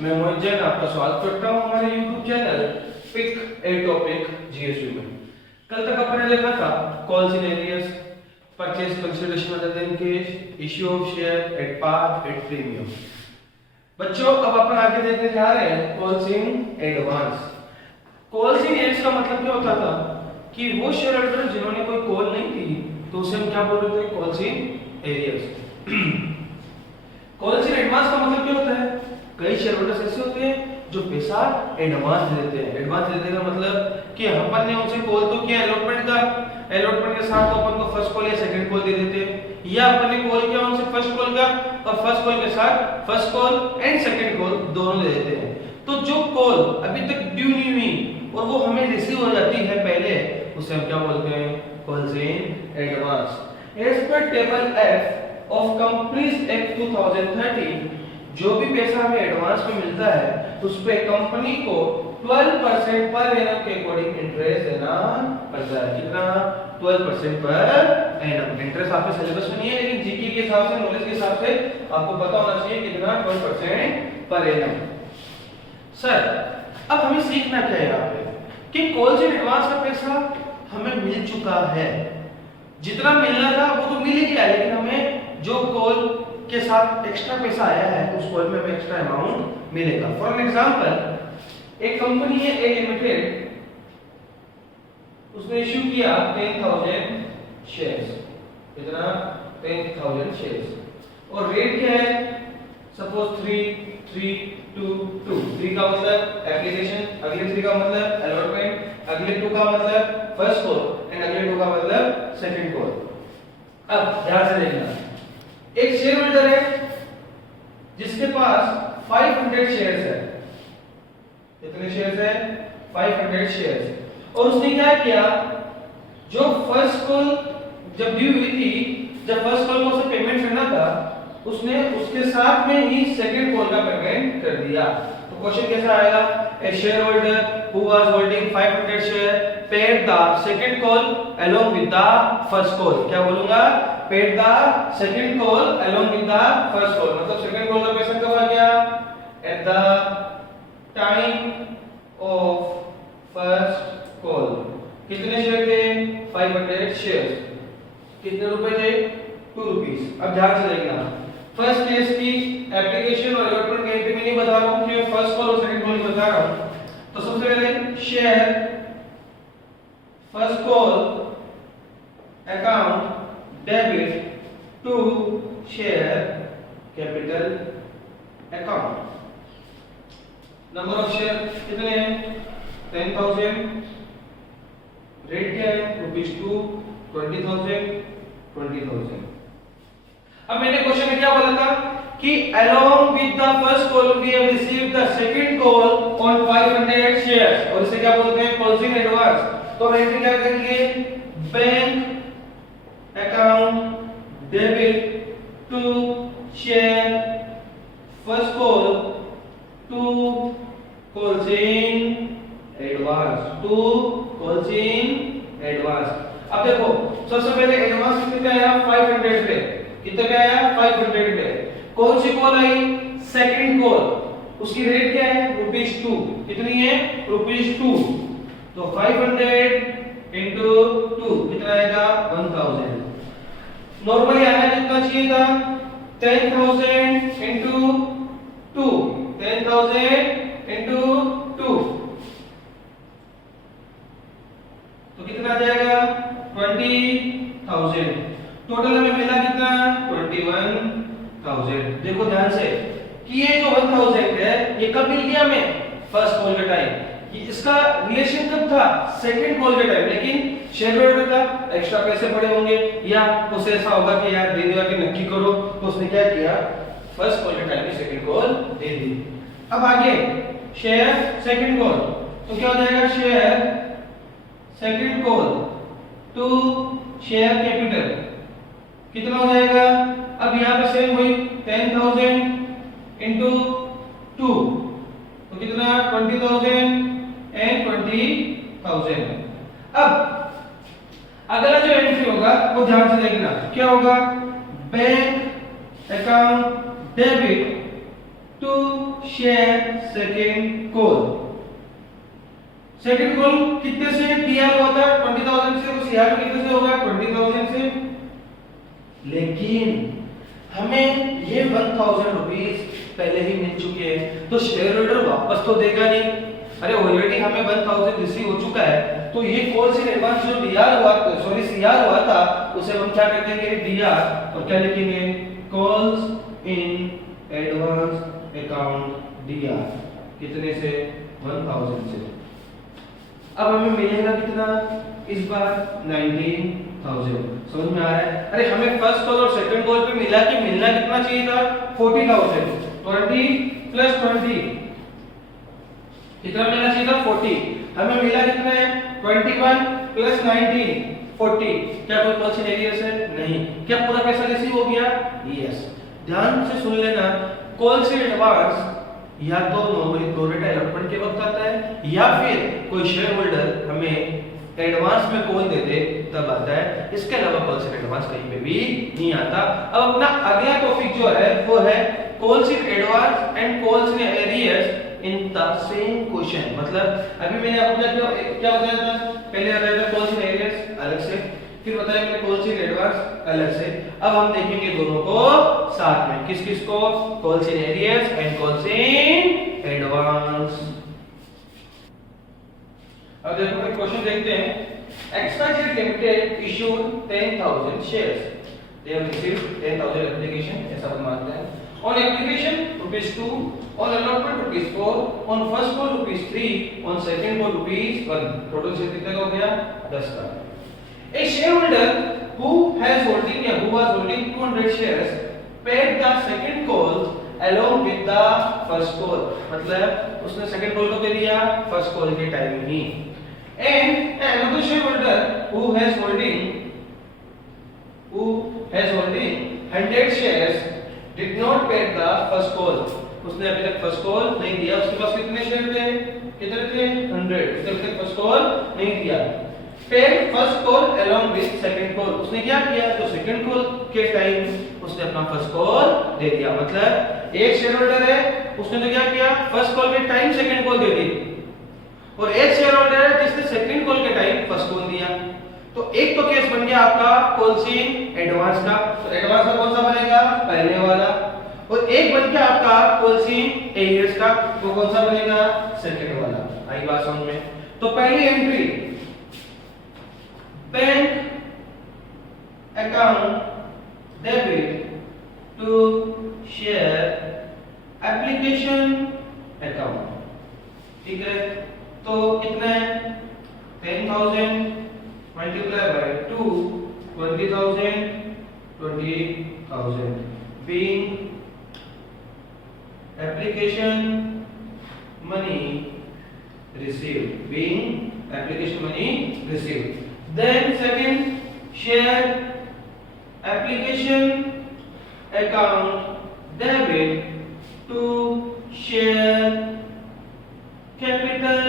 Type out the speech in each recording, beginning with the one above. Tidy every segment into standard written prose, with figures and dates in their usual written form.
मैं मोहित जैन आपका स्वागत करता हूं हमारे YouTube channel pick a topic जीएसयू में। कल तक अपन ने देखा था calls in arrears, purchase consideration other than cash, issue of share at par at premium. बच्चों अब अपन आगे देखने जा रहे हैं calls in advance. Calls in ads का मतलब क्या होता था कि वो शेयर होल्डर जिन्होंने कोई कॉल नहीं की तो उसे हम क्या बोल रहे थे, calls in areas. Calls in advance का मतलब क्या होता है, कई शेयर होल्डर्स ऐसे होते हैं जो पैसा एडवांस देते हैं। एडवांस देने का मतलब कि अपन ने उनसे कॉल तो किया अलॉटमेंट का, अलॉटमेंट के साथ अपन को फर्स्ट कॉल या सेकंड कॉल दे देते हैं, या अपन ने कॉल किया उनसे फर्स्ट कॉल का और फर्स्ट कॉल के साथ first call and second call दोनों दे देते हैं। तो जो कॉल अभी तक ड्यू नहीं हुई और वो हमें रिसीव हो जाती है पहले, उसे हम क्या बोलते हैं, calls in advance. As per table F of companies act 2013 जो भी पैसा हमें एडवांस में मिलता है उस पे कंपनी को 12% पर एनम के अकॉर्डिंग इंटरेस्ट देना पड़ता है। कितना? 12% पर एनम। इंटरेस्ट आपके सिलेबस में नहीं है लेकिन जीके के हिसाब से, नॉलेज के हिसाब से आपको पता होना चाहिए कितना 12% पर एनम। सर अब हमें सीखना क्या है यहाँ पे कि कॉल्स इन एडवांस का पैसा हमें मिल चुका है, जितना मिलना था वो तो मिल ही गया, लेकिन हमें जो कॉल के साथ एक्स्ट्रा पैसा आया है उस कॉल में हमें एक्स्ट्रा अमाउंट मिलेगा। फॉर एग्जांपल एक कंपनी है ए लिमिटेड, उसने इश्यू किया 10,000 शेयर्स। कितना? 10,000 शेयर्स। और रेट क्या है? सपोज 3 3 का मतलब एप्लीकेशन, अगले 3 का मतलब अलॉटमेंट, अगले 2 का मतलब फर्स्ट कॉल एंड अगले 2 का मतलब सेकंड कॉल। अब ध्यान से देखना, एक शेयर होल्डर है जिसके पास 500 शेयर्स है। कितने शेयर्स है? 500 शेयर्स। और उसने क्या किया, जो फर्स्ट कॉल जब ड्यू हुई थी, जब फर्स्ट कॉल को उसे पेमेंट करना था, उसने उसके साथ में ही सेकंड कॉल का पेमेंट कर दिया। तो क्वेश्चन कैसा आएगा? A shareholder who was holding 500 share paid the second call along with the first call. क्या बोलूंगा? Paid the second call along with the first call. मतलब सेकंड कॉल का पैसा कब आ गया? At the time of first call. कितने share थे? 500 शेयर्स। कितने रुपए थे? 2 रुपीस। अब ध्यान से देखना, फर्स्ट केस की एप्लीकेशन और अलॉटमेंट कहीं पे मैं नहीं बता रहा हूं कि फर्स्ट कॉल और सेकंड कॉल बता रहा हूं। तो सबसे पहले share first call account debit to share capital account. Number of share कितने हैं? 10,000। रेट क्या है? ₹2, 20,000, 20,000। अब मैंने क्वेश्चन में क्या बोला था कि along with the first call we have received the second call on 500 shares, और इसे क्या बोलते हैं? Calls in advance. तो हम एंट्री क्या करेंगे? Bank account debit to share first call to calls in advance, to calls in advance. अब देखो सबसे पहले एडवांस कितने पे आया? 500 पे। कितने पे आया? 500 पे। कौन सी कॉल आई? Second call. उसकी रेट क्या है? ₹2। कितनी है? ₹2। तो 500 into 2 कितना आएगा? 1000। नॉर्मली आना कितना चाहिए था? 10,000 into 2, 10,000 into 2 तो कितना आ जाएगा? 20,000। टोटल हमें मिला कितना? 21,000। देखो ध्यान से कि ये जो 1000 है ये कब मिल गया हमें? फर्स्ट कॉल के टाइम। ये इसका रिलेशन कब था? सेकंड कॉल के टाइम। लेकिन शेयर होल्डर का एक्स्ट्रा पैसे पड़े होंगे या उसे ऐसा होगा कि यार दे दिया कि नक्की करो, तो उसने क्या किया? फर्स्ट कॉल के टाइम में सेकंड कॉल दे दी। अब आगे शेयर सेकंड कॉल, तो क्या हो जाएगा? Share second call to share capital कितना हो जाएगा? अब यहाँ पे सेम वही 10,000 into 2 तो कितना? 20,000 and 20,000। अब अगला जो एंट्री होगा वो ध्यान से देखना, क्या होगा? Bank account debit to share second call. Second call कितने से डीआर हुआ था 20,000 से, उस सीआर कितने से होगा 20,000 से। लेकिन हमें ये 1,000 रुपीस पहले ही मिल चुके हैं, तो शेयर होल्डर वापस तो देगा नहीं। अरे ऑलरेडी हमें 1,000 रिसीव हो चुका है, तो ये कॉल्स इन एडवांस जो डीआर हुआ, सॉरी सीआर हुआ था, उसे हम क्या कर देंगे डीआर, और क्या लिखेंगे calls in advance account D R. कितने से 1,000 से। अब हमें मिलेगा कितना इस बार 19,000। समझ में आ रहा है। अरे हमें फर्स्ट कॉल और सेकंड कॉल पे मिला कि मिलना कितना चाहिए था 40,000। 20 प्लस 20 कितना मिलना चाहिए था 40। हमें मिला कितना है 21 प्लस 19 40। क्या कोई कॉल सिनेरियस है? नहीं। क्या पूरा पैसा रिसीव हो गया? यस। ध्यान से सुन लेना, कॉल से एडवांस या तो नॉर्मली प्रोरेट अलॉटमेंट के वक्त आता है, या फिर कोई शेयर होल्डर हमें एडवांस में कॉल देते तब आता है। इसके अलावा कॉल से एडवांस कहीं पे भी नहीं आता। अब अपना अगला टॉपिक जो है वो है calls in advance and calls in arrears in the same question. मतलब अभी मैंने आपको क्या बताया था, पहले बताया था कॉल्स इन एरियर्स अलग से, फिर बताया मैंने कॉल्स इन एडवांस अलग से। अब हम देखेंगे दोनों को साथ में। किस किस को? Calls in arrears and calls in advance. अब देखो एक क्वेश्चन देखते हैं। XYZ Limited issued 10,000 shares. They have received 10,000 application, ऐसा हम मानते हैं। On application ₹2, on allotment ₹4, on first call ₹3, on second call ₹1। Total share कितने का हो गया 10 का। A shareholder who has holding या who was holding 200 shares paid the second call along with the first call। मतलब उसने second call को दे दिया first call के time he. And another shareholder who has holding 100 shares did not pay the first call। उसने अभी तक first call नहीं दिया। उसके पास कितने शेयर थे? कितने थे 100। उसने अभी तक फर्स्ट कॉल नहीं दिया। Paid first call along with second call. उसने क्या किया? तो सेकंड कॉल के टाइम उसने अपना फर्स्ट कॉल दे दिया। मतलब एक शेयर होल्डर है, उसने तो क्या किया फर्स्ट कॉल के टाइम सेकंड कॉल दे दी, और एक शेयर होल्डर है जिसने सेकंड कॉल के टाइम फर्स्ट कॉल दिया। तो एक तो केस बन गया आपका कॉल्स इन एडवांस का। तो एडवांस का कौन सा बनेगा? पहले वाला। और एक बन गया आपका कॉल्स इन एरियर्स का, वो कौन सा बनेगा? सेकंड वाला। आई बात समझ में? तो पहली entry bank account debit to share application account. ठीक है, तो कितना है 10,000 multiply by 2 20,000 20,000 being application money received। Then second share application account debit to share capital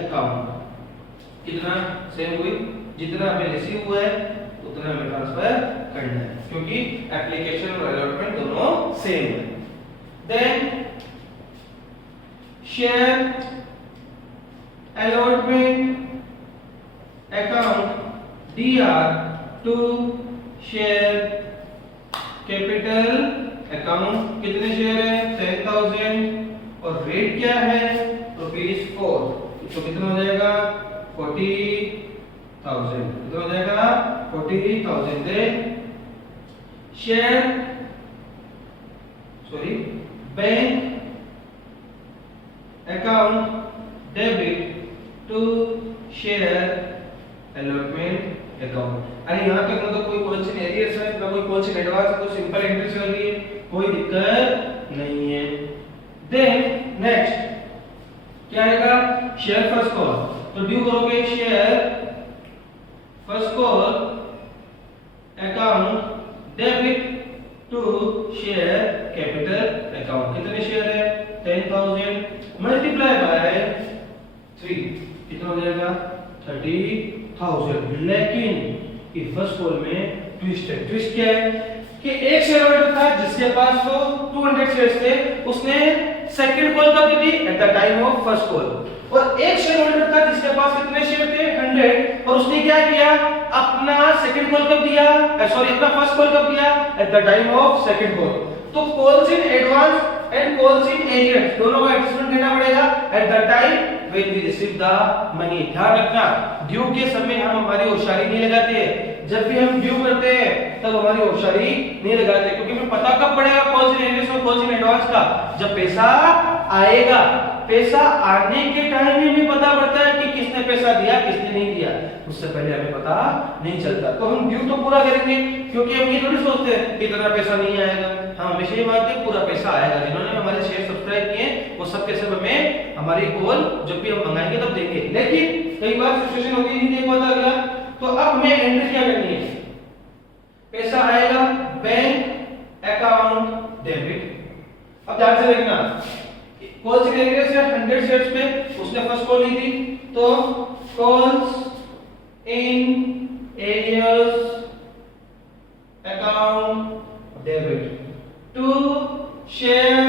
account। कितना सेम हुई? जितना हमें रिसीव हुआ है उतना हमें ट्रांसफर करना है, क्योंकि एप्लीकेशन और अलॉटमेंट दोनों सेम है। Then share allotment account DR to share capital account. कितने शेयर है 10,000 और रेट क्या है ₹4। तो कितना हो जाएगा 40,000। कितना हो जाएगा 40,000। दे share bank account debit to share allotment account. अरे यहाँ तक मतलब कोई कॉल इन एरियर्स है ना कोई कॉल इन एडवांस है, तो सिंपल एंट्री चल रही है, कोई दिक्कत नहीं है। देन नेक्स्ट क्या आएगा? Share first call. तो ड्यू करोगे share first call account debit to share capital account. कितने शेयर है 10,000 मल्टीप्लाई बाय 3। कितना हो जाएगा 30,000। लेकिन इस फर्स्ट कॉल में ट्विस्ट है। ट्विस्ट क्या है कि एक शेयर होल्डर था जिसने जिसके पास तो 200 शेयर्स थे, उसने सेकंड कॉल कब दी थी? Eight the time of first call. और एक शेयर होल्डर था जिसके पास कितने शेयर थे? 100, और उसने क्या किया? अपना सेकंड कॉल कब दिया? सॉरी, अपना फर्स्ट कॉल कब दिया? At the time of second call. तो calls in advance and calls in arrears दोनों का एडजस्टमेंट देना पड़ेगा at the time when we receive the money. ध्यान रखना, ड्यू के समय हम हमारी होशियारी नहीं लगाते। जब भी हम ड्यू करते हैं तब हमारी होशियारी नहीं लगाते, क्योंकि हमें पता कब पड़ेगा कॉल्स इन एरियर्स और कॉल्स इन एडवांस का? जब पैसा आएगा। पैसा आने के टाइम में भी पता पड़ता है कि किसने पैसा दिया किसने नहीं दिया, उससे पहले हमें पता नहीं चलता। तो हम ड्यू तो पूरा करेंगे, क्योंकि हम ये थोड़ी सोचते हैं कि इतना पैसा नहीं आएगा। हम हमेशा ये मानते हैं पूरा पैसा आएगा। जिन्होंने हमारे शेयर सब्सक्राइब किए वो सब के सब हमें हमारी कॉल जब भी हम मंगाएंगे तब देंगे। लेकिन कई बार सिचुएशन होती है नहीं दे पाता अगला, तो अब हमें एंट्री क्या करनी है? पैसा आएगा बैंक अकाउंट डेबिट। अब ध्यान से देखना, कॉल्स इन एरियर्स से 100 शेयर्स पे उसने फर्स्ट कॉल ली थी, तो calls in arrears account debit to share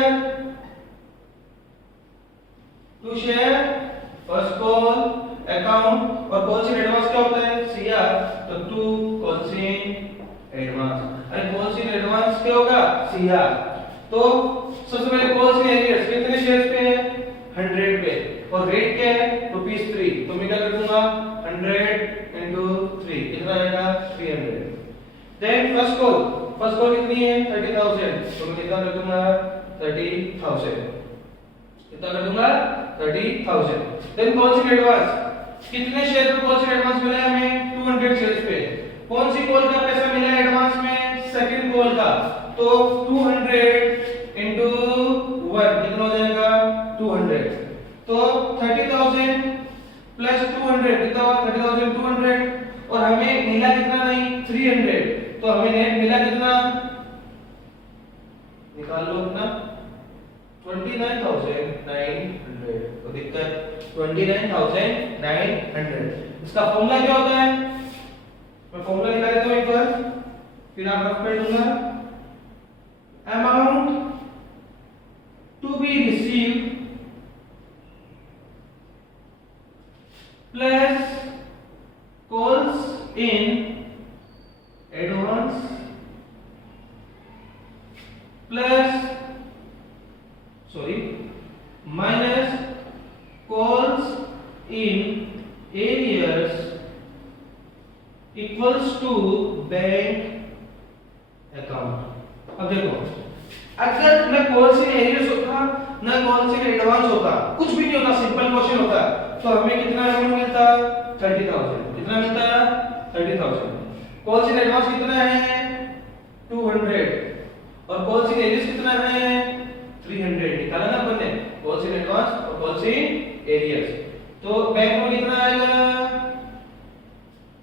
first call account. और कॉल्स इन एडवांस क्या होता है? सीआर, तो टू कॉल्स इन एडवांस। अरे कॉल्स इन एडवांस क्या होगा? सीआर। तो सबसे पहले कॉल्स इन एरियर्स कितने शेयर्स पे है? 100 पे, और रेट क्या है? ₹3। तो मैं क्या कर दूंगा? 100 into 3 कितना आएगा? 300। देन फर्स्ट कॉल कितनी है? 30,000, तो मैं कितना कर दूंगा? 30,000। कितना कर दूंगा? 30,000। देन कॉल्स इन एडवांस, कितने शेयर पे कॉल्स इन एडवांस मिला है हमें? 200 शेयर्स पे। कौन सी कॉल का पैसा मिला है एडवांस में? सेकंड कॉल का। तो 200 into 1 कितना हो जाएगा? 200। तो 30,000 प्लस 200 कितना हुआ? 30,200। और हमें मिला कितना? नहीं, 300। तो हमें नेट मिला कितना? निकाल लो अपना, 29,900। तो दिक्कत 29,900। इसका फॉर्मूला क्या होता है? मैं फॉर्मूला निकाल देता हूं एक बार, फिर आप रफ कर दूंगा। Amount to be received plus calls in advance minus calls in arrears equals to bank account. अब देखो, अगर न कॉल्स इन एरियर्स होता न कॉल्स इन एडवांस होता, कुछ भी नहीं होता, सिंपल क्वेश्चन होता, तो हमें कितना अमाउंट मिलता? 30,000। कितना मिलता? 30,000। कॉल्स इन एडवांस कितना है? 200। और कॉल्स इन एरियर्स कितना है? 300। निकाला ना अपन ने कॉल्स इन एडवांस और कॉल्स इन एरियर्स। तो बैंक में कितना आएगा?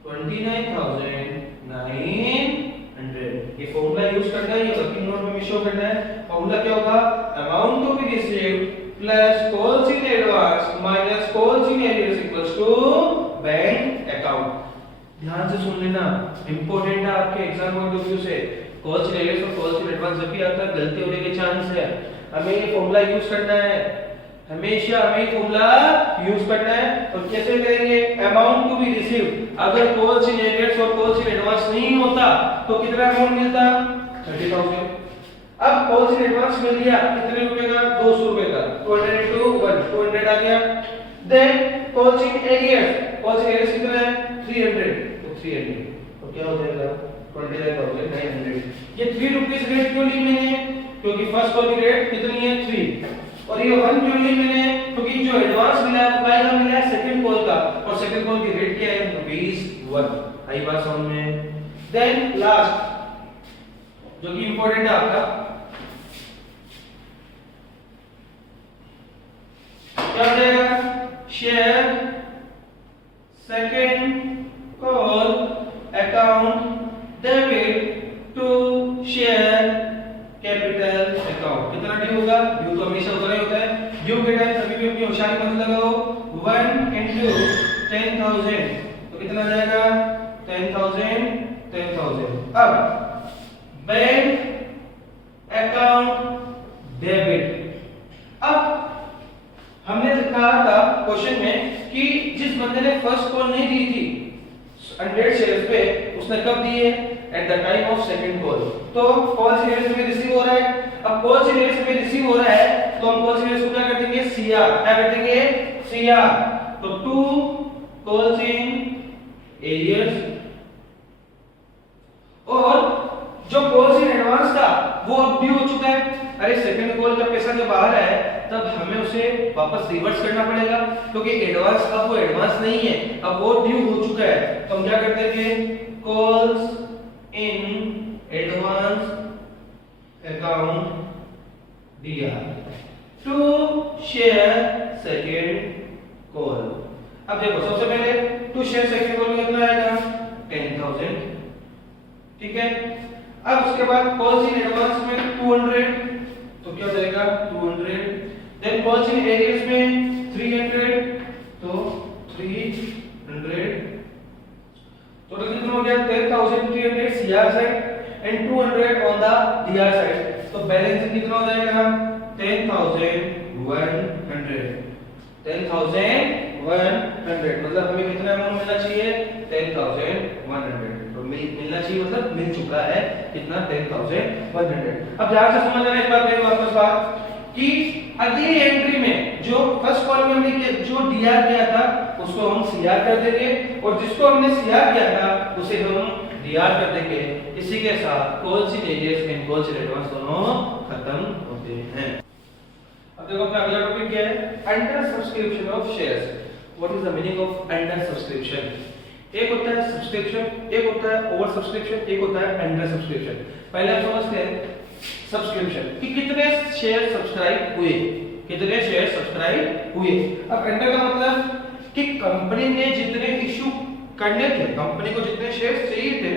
29,900। ये फॉर्मूला यूज करना है, ये वर्किंग नोट में शो करना है। फॉर्मूला क्या होगा? Amount to be received plus calls in advance minus calls in arrears equals to bank account. ध्यान से सुन लेना, इंपॉर्टेंट है आपके एग्जाम पॉइंट ऑफ व्यू से। कॉल्स इन एरियर्स और कॉल्स इन एडवांस जब भी आता है गलती होने के चांस है, हमें ये फॉर्मूला यूज करना है, हमेशा हमें फॉर्मूला यूज करना है। और कैसे करेंगे? अमाउंट टू बी रिसीव्ड, अगर कॉल्स इन एरियर्स और कॉल्स इन एडवांस नहीं होता तो कितना अमाउंट मिलता? 30,000। अब कॉल्स इन एडवांस मिल गया कितने रुपए का? 200 रुपए का। 200 into 1 200 आ गया। देन कॉल्स इन एरियर्स कितना है? 300। तो 300 तो क्या हो जाएगा? 29,900। ये 3 रुपीस रेट क्यों ली मैंने? क्योंकि फर्स्ट कॉल की रेट कितनी है? 3। और ये 1 क्यों ली मैंने? क्योंकि जो एडवांस मिला है वो का मिला है सेकंड कॉल का, और सेकंड कॉल की रेट क्या है? ₹1। आई बात समझ में? देन लास्ट जो कि इंपॉर्टेंट है आपका, क्या हो जाएगा? Share second call account debit to share capital account. कितना ड्यू होगा? ड्यू तो हमेशा उतना ही होता है। ड्यू के टाइम कभी भी अपनी होशियारी मत लगाओ। 1 into 10,000 तो कितना जाएगा? 10,000। अब बैंक अकाउंट डेबिट। अब हमने कहा था क्वेश्चन में कि जिस बंदे ने फर्स्ट कॉल नहीं दी थी 100 शेयर्स पे, उसने कब दिए? Eight the time of second call. तो कॉल सीरियस में रिसीव हो रहा है। अब कॉल सीरियस में रिसीव हो रहा है तो हम कॉल सीरियस को क्या कर देंगे? सीआर। क्या कर देंगे? सीआर। तो 2 कॉल्स इन एरियस, और जो कॉल्स इन एडवांस था वो अब ड्यू हो चुका है। अरे सेकंड कॉल का पैसा जब बाहर है तब हमें उसे वापस रिवर्स करना पड़ेगा, क्योंकि एडवांस अब वो एडवांस नहीं है, अब वो ड्यू हो चुका है। तो हम क्या कर देंगे? Calls in advance account DR to share second call. अब देखो सबसे पहले टू शेयर सेकंड कॉल में कितना आएगा? 10,000, ठीक है। अब उसके बाद कॉल्स इन एडवांस में 200, तो क्या जाएगा? 200। देन कॉल्स इन एरियस में 300, तो 300। तो कितना हो गया? 10,300 CR side and 200 on the DR side. तो बैलेंस कितना हो जाएगा? 10,100। 10,100 मतलब हमें कितना अमाउंट मिलना चाहिए? 10,100। तो मिलना चाहिए मतलब मिल चुका है कितना? 10,100। अब ध्यान से समझ लेना एक बात, मेरी वापस बात कि अगली एंट्री में जो फर्स्ट कॉल में हमने जो डीआर किया था उसको हम सीआर कर देंगे, और जिसको हमने सीआर किया था उसे हम डीआर कर देंगे। इसी के साथ calls in areas and calls in advance दोनों खत्म होते हैं। अब देखो अपना अगला टॉपिक क्या है? Under subscription of shares. What is the meaning of under subscription? एक होता है सब्सक्रिप्शन, एक होता है ओवर सब्सक्रिप्शन, एक होता है अंडर सब्सक्रिप्शन। पहले हम समझते हैं सब्सक्रिप्शन कि कितने शेयर सब्सक्राइब हुए, कितने शेयर सब्सक्राइब हुए। अब अंडर का मतलब कि कंपनी ने जितने इशू करने थे, कंपनी को जितने शेयर चाहिए थे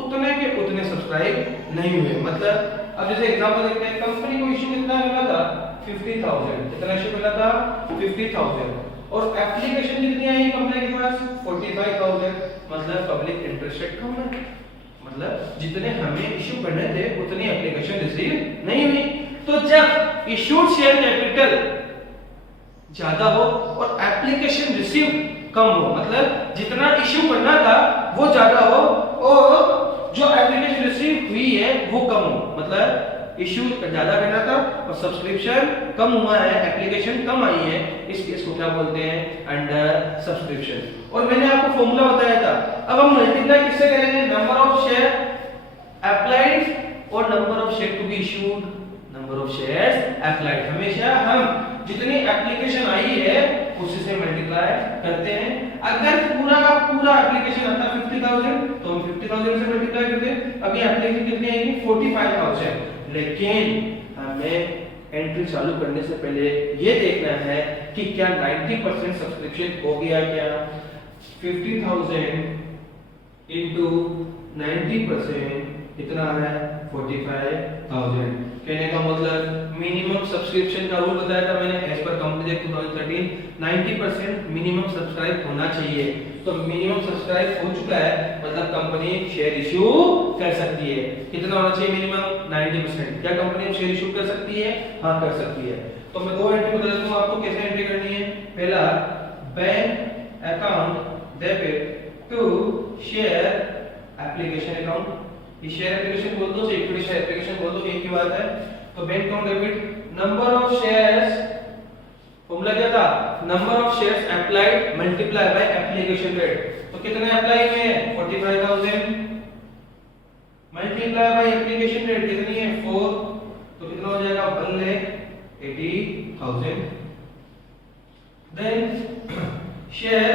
उतने के उतने सब्सक्राइब नहीं हुए। मतलब अब जैसे एग्जांपल देखते हैं, कंपनी को इशू कितना मिला था? 50,000। कितना इशू मिला था? 50,000। और एप्लीकेशन कितनी आई कंपनी के पास? 45,000। मतलब पब्लिक इंटरेस्ट रेट कम है, मतलब जितने हमें इशू करने थे उतनी एप्लीकेशन रिसीव नहीं हुई। तो जब इशूड शेयर कैपिटल ज्यादा हो और एप्लीकेशन रिसीव कम हो, मतलब जितना इशू करना था वो ज्यादा हो और जो एप्लीकेशन रिसीव हुई है वो कम हो, मतलब इशू ज्यादा करना था और सब्सक्रिप्शन कम हुआ है, एप्लीकेशन कम आई है, इस केस को क्या बोलते हैं? Under subscription. और मैंने आपको फॉर्मूला बताया था। अब हम मल्टीप्लाई किससे करेंगे? नंबर ऑफ शेयर अप्लाइड और number of share to be issued, number of shares applied. हमेशा हम जितनी एप्लीकेशन आई है उसी से मल्टीप्लाई करते हैं। अगर पूरा का पूरा एप्लीकेशन आता है 50,000 तो हम 50,000 से मल्टीप्लाई करते हैं। अभी एप्लीकेशन कितनी आएगी? 45,000। लेकिन हमें एंट्री चालू करने से पहले ये देखना है कि क्या 90% सब्सक्रिप्शन हो गया क्या? 50,000 into 90% कितना आ रहा है? 45,000। कहने का मतलब मिनिमम सब्सक्रिप्शन का रूल बताया था मैंने as per company act 2013, 90% minimum subscribe होना चाहिए। तो मिनिमम सब्सक्राइब हो चुका है, मतलब कंपनी शेयर इशू कर सकती है। कितना होना चाहिए मिनिमम? 90%। क्या कंपनी शेयर इशू कर सकती है? हाँ कर सकती है। तो मैं दो एंट्री बता देता हूं आपको कैसे एंट्री करनी है। पहला, bank account debit to share application account. ये शेयर एप्लीकेशन बोल दो, इक्विटी शेयर एप्लीकेशन बोल दो, एक ही बात है। तो bank account debit number of shares, formula क्या था? Number of shares applied multiply by application rate. तो कितने अप्लाई हुए हैं? 45,000 मल्टीप्लाई बाय एप्लीकेशन रेट कितनी है? 4। तो कितना हो जाएगा? 1,80,000। Then share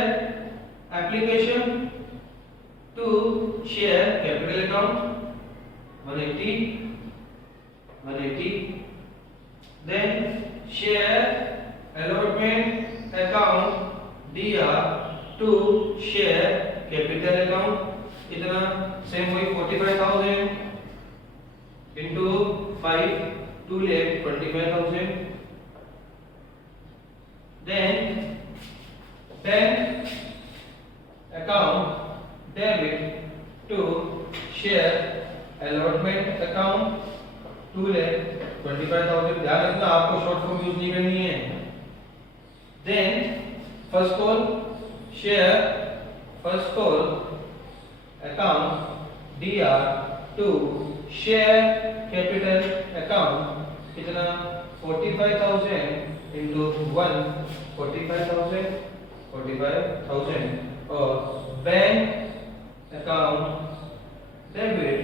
application to share capital account 180। Then share allotment account DR to share capital account कितना? सेम वही 45,000 into 5, 2,25,000. Then bank account debit to share allotment account 2 lakh 25,000। ध्यान रखना आपको शॉर्ट फॉर्म यूज नहीं करनी है। Then first call share first call account DR to share capital account कितना 45,000 into 1 45,000 और bank account debit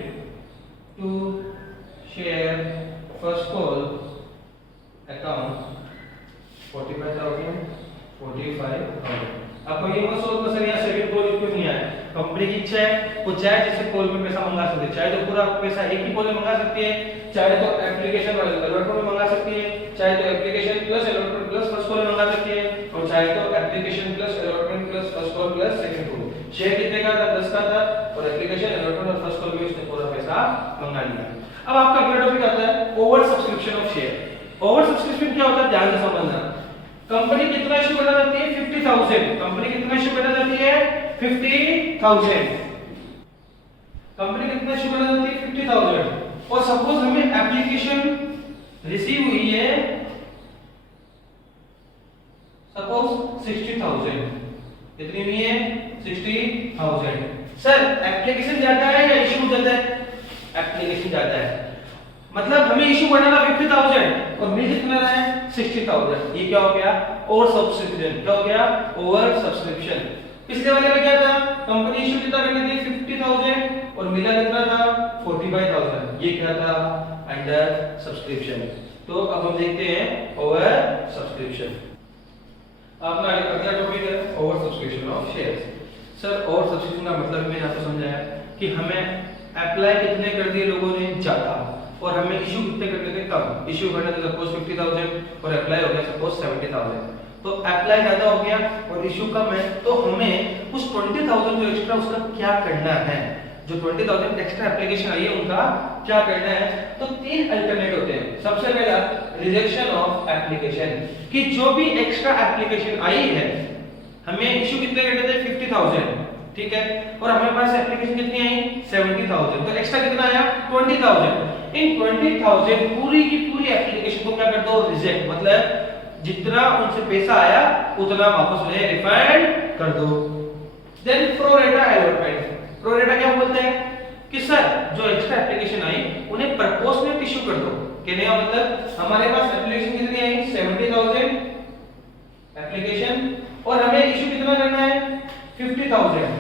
to share first call account 45,000। आपको ये मत सोचना सर यहाँ सेकंड कॉल क्यों नहीं आया। कंपनी की इच्छा है वो चाहे जैसे कॉल में पैसा मंगा सकती है, चाहे तो पूरा पैसा एक ही कॉल में मंगा सकती है, चाहे तो एप्लीकेशन और अलॉटमेंट में मंगा सकती है, चाहे तो application plus allotment plus first call में मंगा सकती है, और चाहे तो application plus allotment plus first call plus second call. Share कितने का था 10 का था और एप्लीकेशन अलॉटमेंट और फर्स्ट कॉल में उसने पूरा पैसा मंगा लिया। अब आपका अगला टॉपिक आता है over subscription of share. Over subscription क्या होता है ध्यान से समझना। कंपनी कितना इशू करना चाहती है 50,000। कंपनी कितना इशू करना चाहती है 50,000। कंपनी कितना इशू करना चाहती है 50,000 और सपोज हमें एप्लीकेशन रिसीव हुई है सपोज 60,000। कितनी हुई है 60,000। सर एप्लीकेशन ज्यादा है या इशू ज्यादा है? एप्लीकेशन ज्यादा है, मतलब हमें इशू करना था 50,000 और मिल कितना रहा है 60,000। ये क्या हो गया ओवर सब्सक्रिप्शन। क्या हो गया ओवर सब्सक्रिप्शन। पिछले वाले में क्या था कंपनी इशू कितना करनी थी 50,000 और मिला कितना था 45,000। ये क्या था अंडर सब्सक्रिप्शन। तो अब हम देखते हैं ओवर सब्सक्रिप्शन। अपना अगला टॉपिक है over subscription of shares. Sir over subscription का मतलब मैंने आपको समझाया कि हमें अप्लाई कितने कर दिए लोगों ने ज्यादा और हमें इशू कितने करने थे कम। इशू करने थे सपोज 50,000 और अप्लाई हो गया सपोज 70,000। तो अप्लाई ज्यादा हो गया और इशू कम है तो हमें उस 20,000 जो एक्स्ट्रा उसका क्या करना है। जो 20,000 एक्स्ट्रा एप्लीकेशन आई है उनका क्या करना है। तो 3 अल्टरनेट होते हैं। सबसे पहला रिजेक्शन ऑफ एप्लीकेशन कि जो भी एक्स्ट्रा एप्लीकेशन आई है हमें इशू कितने करने थे 50,000 ठीक है और हमारे पास एप्लीकेशन कितनी आई 70,000 तो एक्स्ट्रा कितना आया 20,000। इन 20,000 पूरी की पूरी एप्लीकेशन को क्या कर दो रिजेक्ट, मतलब जितना उनसे पैसा आया उतना वापस उन्हें रिफंड कर दो। Then pro rata allotment. प्रोरेटा क्या बोलते हैं कि सर जो एक्स्ट्रा एप्लीकेशन आई उन्हें प्रोपोर्शनेट इशू कर दो। कहने का मतलब हमारे पास एप्लीकेशन कितनी आई 70,000 एप्लीकेशन और हमें इशू कितना करना है 50,000।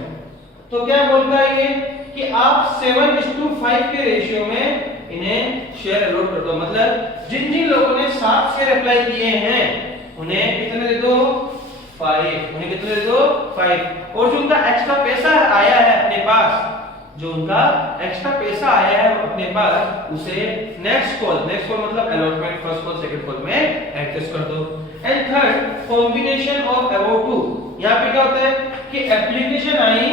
तो क्या बोलता है ये कि आप 7:5 के रेशियो में इन्हें शेयर अलॉट कर दो। मतलब जिन जिन लोगों ने 7 शेयर अप्लाई किए हैं उन्हें कितने दे दो 5। उन्हें कितने दे दो 5 और जो उनका एक्स्ट्रा पैसा आया है अपने पास जो उनका एक्स्ट्रा पैसा आया है अपने पास उसे नेक्स्ट कॉल मतलब allotment first call second call में एडजस्ट कर दो। And third combination of above two. यहां पे क्या होता है कि एप्लीकेशन आई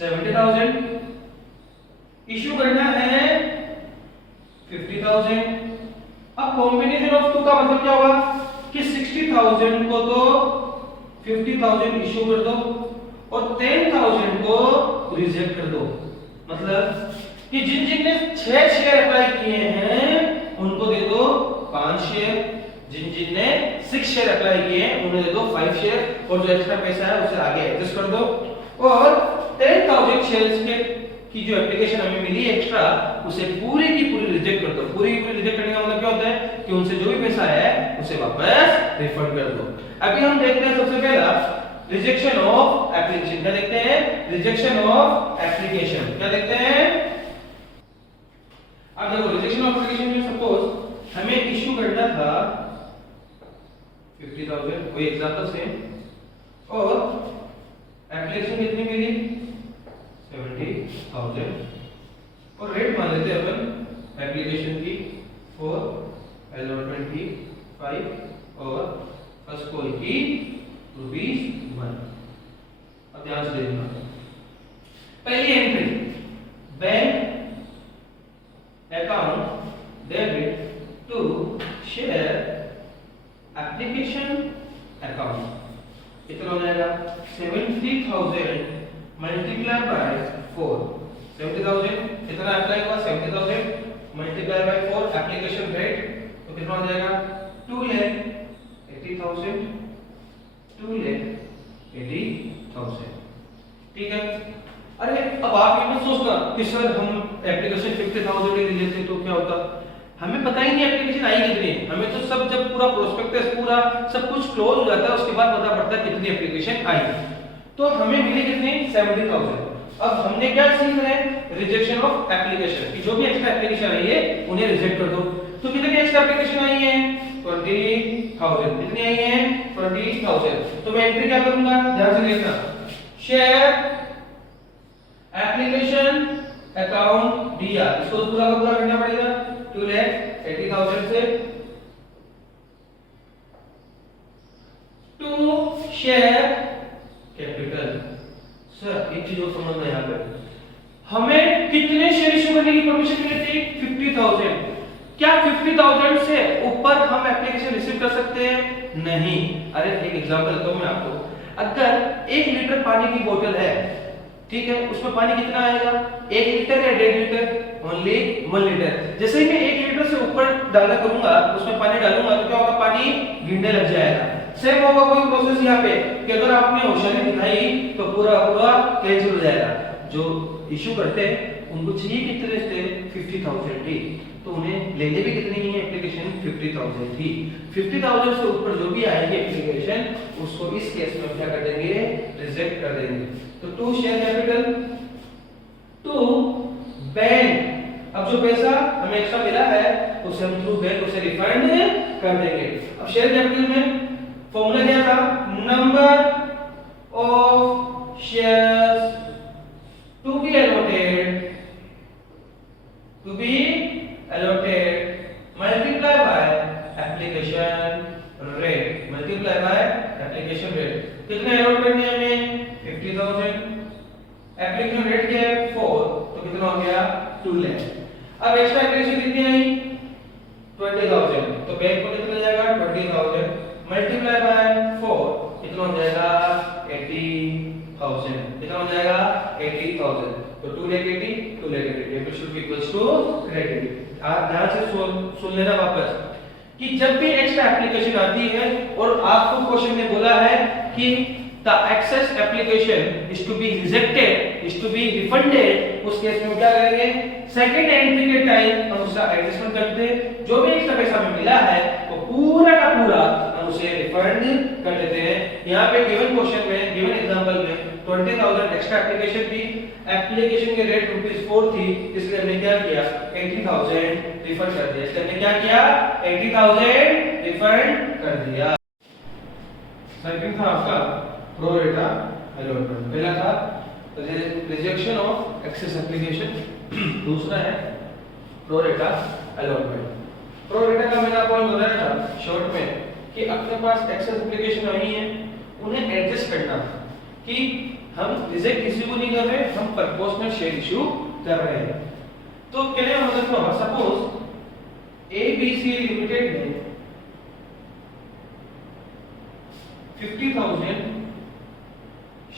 70,000 इशू करना है 50,000। अब कॉम्बिनेशन ऑफ टू का मतलब क्या होगा कि 60,000 को तो 50,000 इशू कर दो और 10,000 को रिजेक्ट कर दो। मतलब कि जिन जिन ने 6 शेयर अप्लाई किए हैं उनको दे दो 5 शेयर, जिन जिन ने 6 शेयर अप्लाई किए हैं उन्हें दे दो 5 शेयर और जो एक्स्ट्रा पैसा है उसे आगे एडजस्ट कर दो। और 10,000 शेयर्स के की जो एप्लीकेशन हमें मिली एक्स्ट्रा उसे पूरी की पूरी रिजेक्ट कर दो। पूरी की पूरी रिजेक्ट करने का मतलब क्या होता है कि उनसे जो भी पैसा आया है उसे वापस रिफंड कर दो। अभी हम देखते हैं सबसे पहला रिजेक्शन ऑफ एप्लीकेशन। क्या देखते हैं रिजेक्शन ऑफ एप्लीकेशन। क्या देखते हैं अब देखो रिजेक्शन ऑफ एप्लीकेशन में सपोज हमें इशू करना था 50,000 कोई एग्जांपल से और एप्लीकेशन कितनी मिली 70,000 और रेट मान लेते हैं अपन एप्लीकेशन की 4 अलॉटमेंट की 5 और फर्स्ट कॉल की ₹1। अब ध्यान से देखना पहली entry bank account debit to share application account कितना हो जाएगा 70,000 मल्टीप्लाई बाय 4। 70,000 कितना अप्लाई हुआ 70,000 मल्टीप्लाई बाय 4 एप्लीकेशन रेट, तो कितना हो जाएगा 2,80,000, 2,80,000। ठीक है। अरे अब आप ये मत सोचना कि सर हम एप्लीकेशन 50,000 ही लेते तो क्या होता, हमें पता ही नहीं एप्लीकेशन आई कितनी, हमें तो सब जब पूरा प्रोस्पेक्टस पूरा सब कुछ क्लोज हो जाता है उसके बाद पता पड़ता है कितनी एप्लीकेशन आई। तो हमें मिली कितनी 70,000। अब हमने क्या सीख रहे हैं, रिजेक्शन ऑफ एप्लीकेशन, कि जो भी एक्स्ट्रा एप्लीकेशन आई है उन्हें रिजेक्ट कर दो। तो कितनी एक्स्ट्रा एप्लीकेशन आई है 20,000, कितनी आई है 20,000। तो मैं एंट्री क्या करूंगा, ध्यान से देखना, शेयर एप्लीकेशन अकाउंट डीआर, इसको पूरा का पूरा करना पड़ेगा 2,80,000 से टू शेयर कैपिटल। सर एक चीज और समझना यहाँ पे, हमें कितने शेयर इशू करने की परमिशन मिली थी 50,000। क्या 50,000 से ऊपर हम एप्लीकेशन रिसीव कर सकते हैं? नहीं। अरे एक एग्जांपल देता हूं मैं आपको, अगर 1 लीटर पानी की बोतल है, ठीक है, उसमें पानी कितना आएगा 1 लीटर या 1.5 लीटर, ओनली 1 लीटर। जैसे ही मैं 1 लीटर से ऊपर डालना करूंगा, उसमें पानी डालूंगा तो क्या होगा, पानी गिरने लग जाएगा। सेम होगा कोई प्रोसेस यहाँ पे कि अगर आपने होशियारी दिखाई तो पूरा पूरा कैंसिल हो जाएगा। जो इशू करते हैं उनको चाहिए कितने थे 50,000 थी, तो उन्हें लेने भी कितनी ही एप्लीकेशन 50,000 थी। 50,000 से ऊपर जो भी आएगी एप्लीकेशन उसको इस केस में क्या कर देंगे, रिजेक्ट कर देंगे। तो to share capital, to bank, अब जो पैसा हमें एक्स्ट्रा मिला है उसे हम थ्रू बैंक उसे रिफंड कर देंगे। अब शेयर कैपिटल में फॉर्मूला क्या था, number of shares to be allotted multiply by application rate, multiply by application rate। कितने allot करने हैं हमें 50,000, एप्लीकेशन रेट क्या है 4, तो कितना हो गया 2 लाख। अब एक्स्ट्रा एप्लीकेशन कितनी आई 20,000, तो बैंक को कितना जाएगा 20,000 मल्टीप्लाई बाय 4, कितना हो जाएगा 80,000, कितना हो जाएगा 80,000। तो 2 lakh 80, 2 lakh 80, debit should be equals to credit. आप ध्यान से सुन लेना वापस कि जब भी एक्स्ट्रा एप्लीकेशन आती है और आपको क्वेश्चन में बोला है कि the excess application is to be rejected, is to be refunded, उस केस में क्या करेंगे, सेकंड एंट्री के टाइम हम उसका एडजस्टमेंट करते हैं, जो भी एक्स्ट्रा पैसा हमें मिला है वो पूरा का पूरा हम उसे रिफंड कर देते हैं। यहाँ पे गिवन क्वेश्चन में, गिवन एग्जांपल में 20,000 एक्स्ट्रा एप्लीकेशन थी, एप्लीकेशन की रेट ₹4 थी, इसलिए हमने क्या किया 80,000 रिफंड कर दिया। इसलिए हमने क्या किया 80,000 रिफंड कर दिया। सेकंड था आपका प्रो रेटा अलॉटमेंट, पहला था रिजेक्शन ऑफ एक्सेस एप्लीकेशन, दूसरा है प्रो रेटा अलॉटमेंट। प्रो रेटा का मैंने आपको बताया था शॉर्ट में कि अपने पास एक्सेस एप्लीकेशन आई है उन्हें एडजस्ट करना कि हम रिजेक्ट किसी को नहीं कर रहे, हम प्रोपोर्शनल शेयर इशू कर रहे हैं। तो कहने का मतलब क्या हुआ, सपोज एबीसी लिमिटेड ने 50,000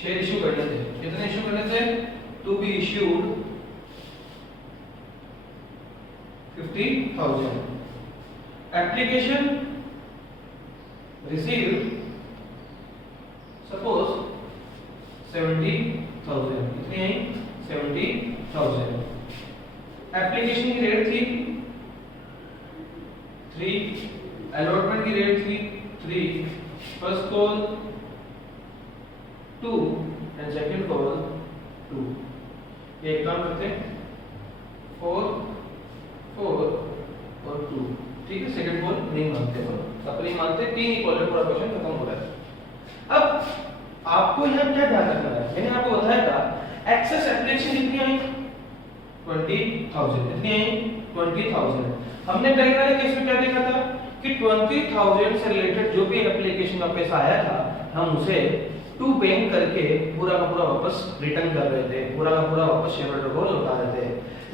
शेयर इशू करने थे, कितने इशू करने थे to be issued 50,000, application received suppose 70,000, कितनी आई 70,000, एप्लीकेशन की रेट थी 3, अलॉटमेंट की रेट थी 3, first call 2 and second call 2। ये एक काम करते हैं 4 4 और 2, ठीक है, सेकंड कॉल नहीं मानते हो, सप्लाई मानते, 3 ही कॉल है, पूरा क्वेश्चन खत्म हो रहा है। अब आपको यहां क्या ध्यान रखना है, मैंने आपको बताया था एक्सेस एप्लीकेशन कितनी आई 20,000, कितनी आई 20,000। हमने पहले वाले केस में क्या देखा था कि 20,000 से रिलेटेड जो भी एप्लीकेशन का पैसा आया था हम उसे टू बैंक करके पूरा का पूरा वापस रिटर्न कर रहे थे, पूरा का पूरा वापस शेयर होल्डर को लौटा रहे थे।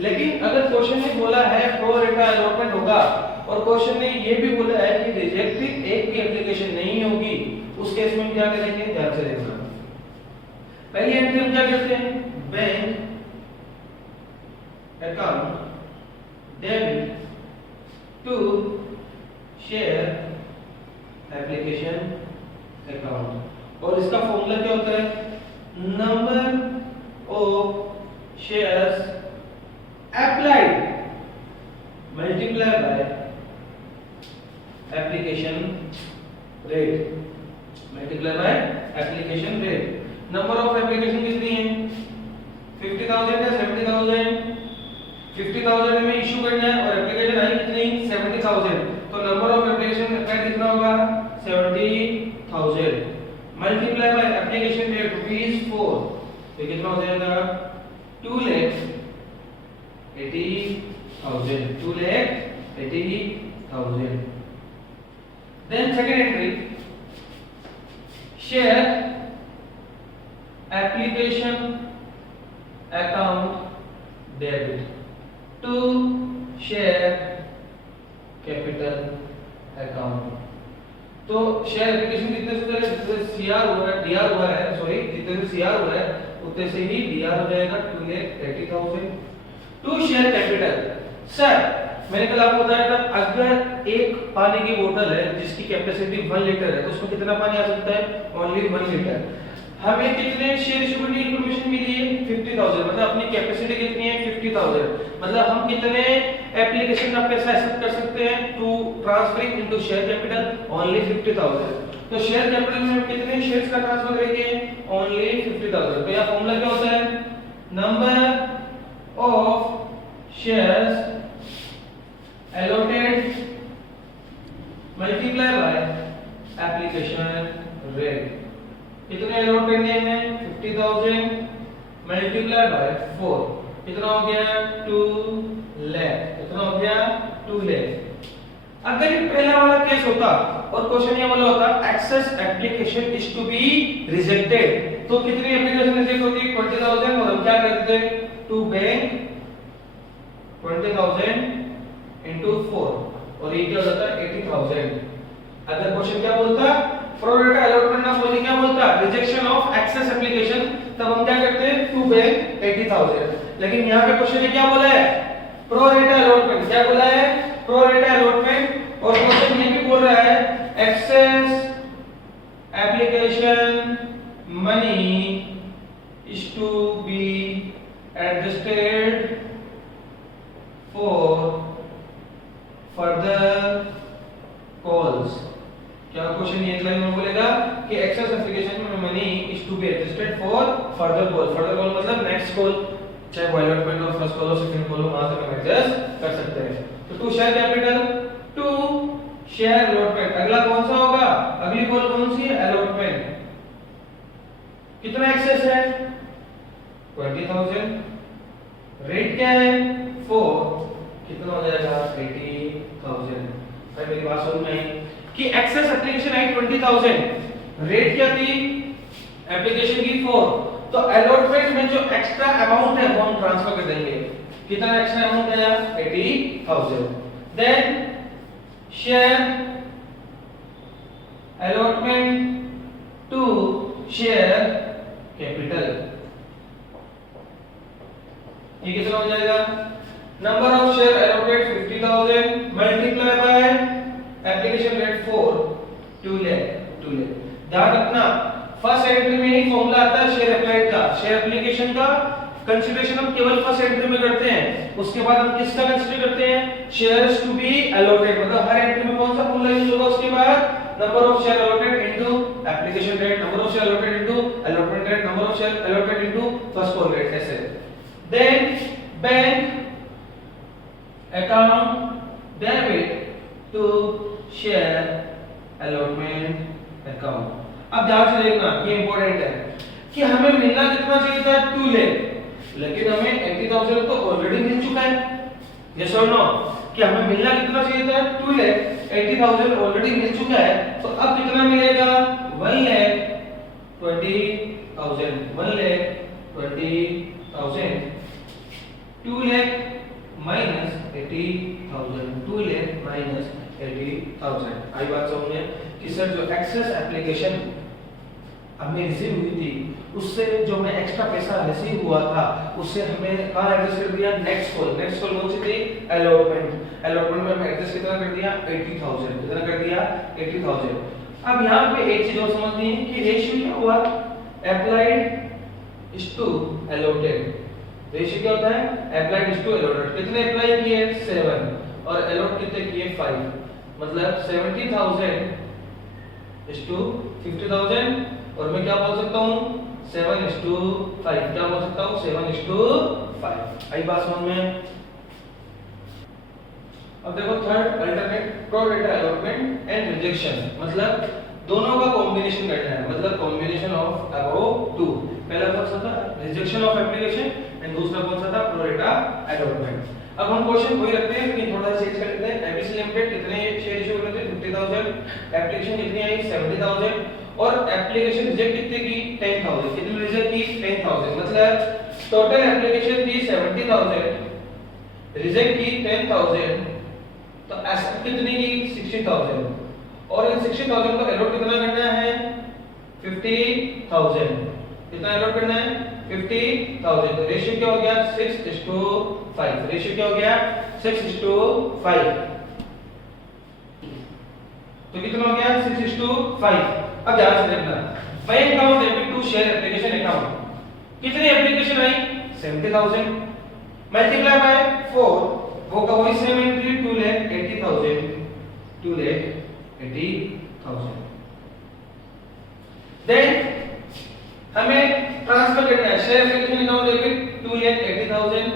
लेकिन अगर क्वेश्चन में बोला है प्रो रेटा अलॉटमेंट होगा और क्वेश्चन ने ये भी बोला है कि रिजेक्टेड एक भी एप्लीकेशन नहीं होगी, उस केस में क्या करेंगे, ध्यान से देखना। पहली एंट्री हम क्या करते हैं, bank account debit to share application account. और इसका फॉर्मूला क्या होता है? Number of shares applied multiply by application rate, multiply by application rate. Number of application कितनी है? 50,000 या 70,000? 50,000 हमें इशू करना है और एप्लीकेशन आई कितनी? 70,000। तो नंबर ऑफ एप्लीकेशन कितना होगा? 70,000 मल्टीप्लाई बाय एप्लीकेशन रेट ₹4, तो कितना हो जाएगा? 2,80,000, 2,80,000। Then second entry, share application account debit to share capital account. तो शेयर एप्लीकेशन कितने से जितने सीआर हुआ है, डीआर हुआ है, सॉरी जितने से सीआर हुआ है उतने से ही डीआर हो जाएगा 2,80,000 टू शेयर कैपिटल। सर मैंने कल आपको बताया था अगर एक पानी की बोतल है जिसकी कैपेसिटी 1 लीटर है तो उसमें कितना पानी आ सकता है? Only 1 litre. हमें कितने शेयर इशू करने की इंफॉर्मेशन मिली है? 50,000, मतलब अपनी कैपेसिटी कितनी है? 50,000। मतलब हम कितने एप्लीकेशन का पैसा एक्सेप्ट कर सकते हैं to transfer into share capital? Only 50,000। तो शेयर कैपिटल में हम कितने शेयर्स का ट्रांसफर करेंगे? ओनली 50,000। तो यह फॉर्मूला क्या होता है? Number of shares allotted multiply by application rate। कितने allot करने हैं? 50,000 multiply by 4, कितना हो गया? 2 लाख। कितना हो गया? 2 लाख। अगर ये पहला वाला केस होता और क्वेश्चन ये वाला होता excess application is to be rejected, तो कितनी एप्लीकेशन रिजेक्ट होती? 20,000। और हम क्या करते थे? टू बैंक 20,000 into 4 और ये क्या हो जाता है? 80,000। अगर क्वेश्चन क्या बोलता? प्रो रेटा अलॉटमेंट ना बोल के क्या बोलता? रिजेक्शन ऑफ एक्सेस एप्लीकेशन, तब हम क्या करते हैं? To bank 80,000। लेकिन यहाँ पे क्वेश्चन ने क्या बोला है? प्रो रेटा अलॉटमेंट। क्या बोला है? प्रो रेटा अलॉटमेंट। और क्वेश्चन ये भी बोल रहा है excess application money is to be adjusted for further calls. क्या क्वेश्चन ये लाइन में बोलेगा कि एक्सेस एप्लीकेशन में money is to be adjusted for further call. Further call मतलब नेक्स्ट कॉल, चाहे अलॉटमेंट हो, फर्स्ट कॉल हो, सेकंड कॉल हो, वहां तक हम एडजस्ट कर सकते हैं। तो to share capital to share allotment. अगला कौन सा होगा? अगली कॉल कौन सी है? अलॉटमेंट। कितना एक्सेस है? 20,000। रेट क्या है? 4, कितना हो जाएगा? 80,000। भाई मेरी बात समझ में आई कि एक्सेस एप्लीकेशन आई 20,000, रेट क्या थी एप्लीकेशन की? 4। तो अलॉटमेंट में जो एक्स्ट्रा अमाउंट है वो हम ट्रांसफर कर देंगे। कितना एक्स्ट्रा अमाउंट आया? 80,000। Then share allotment to share capital, ये कितना हो जाएगा? Number of share allotted 50,000 multiply by application rate 4, 2 lakh. ध्यान रखना फर्स्ट एंट्री में ही फॉर्मूला आता है शेयर अप्लाइड का। शेयर एप्लीकेशन का कंसीडरेशन हम केवल फर्स्ट एंट्री में करते हैं, उसके बाद हम किसका कंसीडर करते हैं? शेयर्स टू बी allotted, मतलब हर एंट्री में कौन सा फॉर्मूला यूज होगा? उसके बाद number of share allotted into application rate, number of share allotted into allotment rate, number of share allotted into first call rate, ऐसे। Then bank account debit to share allotment account। अब ध्यान से देखना, ये important है कि हमें मिलना कितना चाहिए था? 2 लाख, लेकिन हमें 80,000 तो ऑलरेडी मिल चुका है। यस और नो? कि हमें मिलना कितना चाहिए था? 2 लाख, 80,000 ऑलरेडी मिल चुका है। तो अब कितना मिलेगा? 1,20,000। 1,20,000 2 लाख माइनस 80,000, 2 लाख माइनस 80,000। आई बात समझ में कि सर जो एक्सेस एप्लीकेशन हमें रिसीव हुई थी उससे जो हमें एक्स्ट्रा पैसा रिसीव हुआ था उससे हमें कहाँ एडजस्ट कर दिया, नेक्स्ट कॉल कौन सी थी, अलॉटमेंट में हमें एडजस्ट कितना कर दिया 80,000, कितना कर दिया 80,000। अब यहाँ पे एक चीज और समझनी है कि रेशियो क्या हुआ, applied is to allotted. Ratio क्या होता है, अप्लाइड इज टू अलॉटेड। कितने अप्लाई किए 7 और अलॉट कितने किए 5, मतलब 70,000 इज टू 50,000। और मैं क्या बोल सकता हूँ 7:5, क्या बोल सकता हूँ 7:5। आई बात समझ में। अब देखो थर्ड अल्टरनेट प्रो रेटा अलॉटमेंट एंड रिजेक्शन, मतलब दोनों का कॉम्बिनेशन करना है, मतलब कॉम्बिनेशन ऑफ अबव टू। पहला कौन सा था, रिजेक्शन ऑफ एप्लीकेशन, एंड दूसरा कौन सा था, प्रो रेटा अलॉटमेंट। अब हम क्वेश्चन वही रखते हैं लेकिन थोड़ा चेंज कर लेते हैं। एबीसी लिमिटेड कितने शेयर इशू कर रहे थे 50,000, एप्लीकेशन कितनी आई 70,000 और एप्लीकेशन रिजेक्ट कितने की 10,000, कितनी रिजेक्ट की 10,000, मतलब टोटल एप्लीकेशन थी 70,000, रिजेक्ट की 10,000, तो एक्सेप्ट कितनी की 60,000 और इन 60,000 को अलॉट कितना करना है 50,000, कितना अलॉट करना है 50,000। तो रेशियो क्या हो गया 6:5, रेशियो क्या हो गया 6:5, तो कितना हो गया 6:5। अब ध्यान से देखना, bank account debit to share application account, कितनी एप्लीकेशन आई 70,000 मल्टीप्लाई बाय 4, वो का वही सेम एंट्री 2,80,000, 2,80,000। देन हमें ट्रांसफर करना है शेयर एप्लीकेशन अकाउंट डेबिट 2,80,000।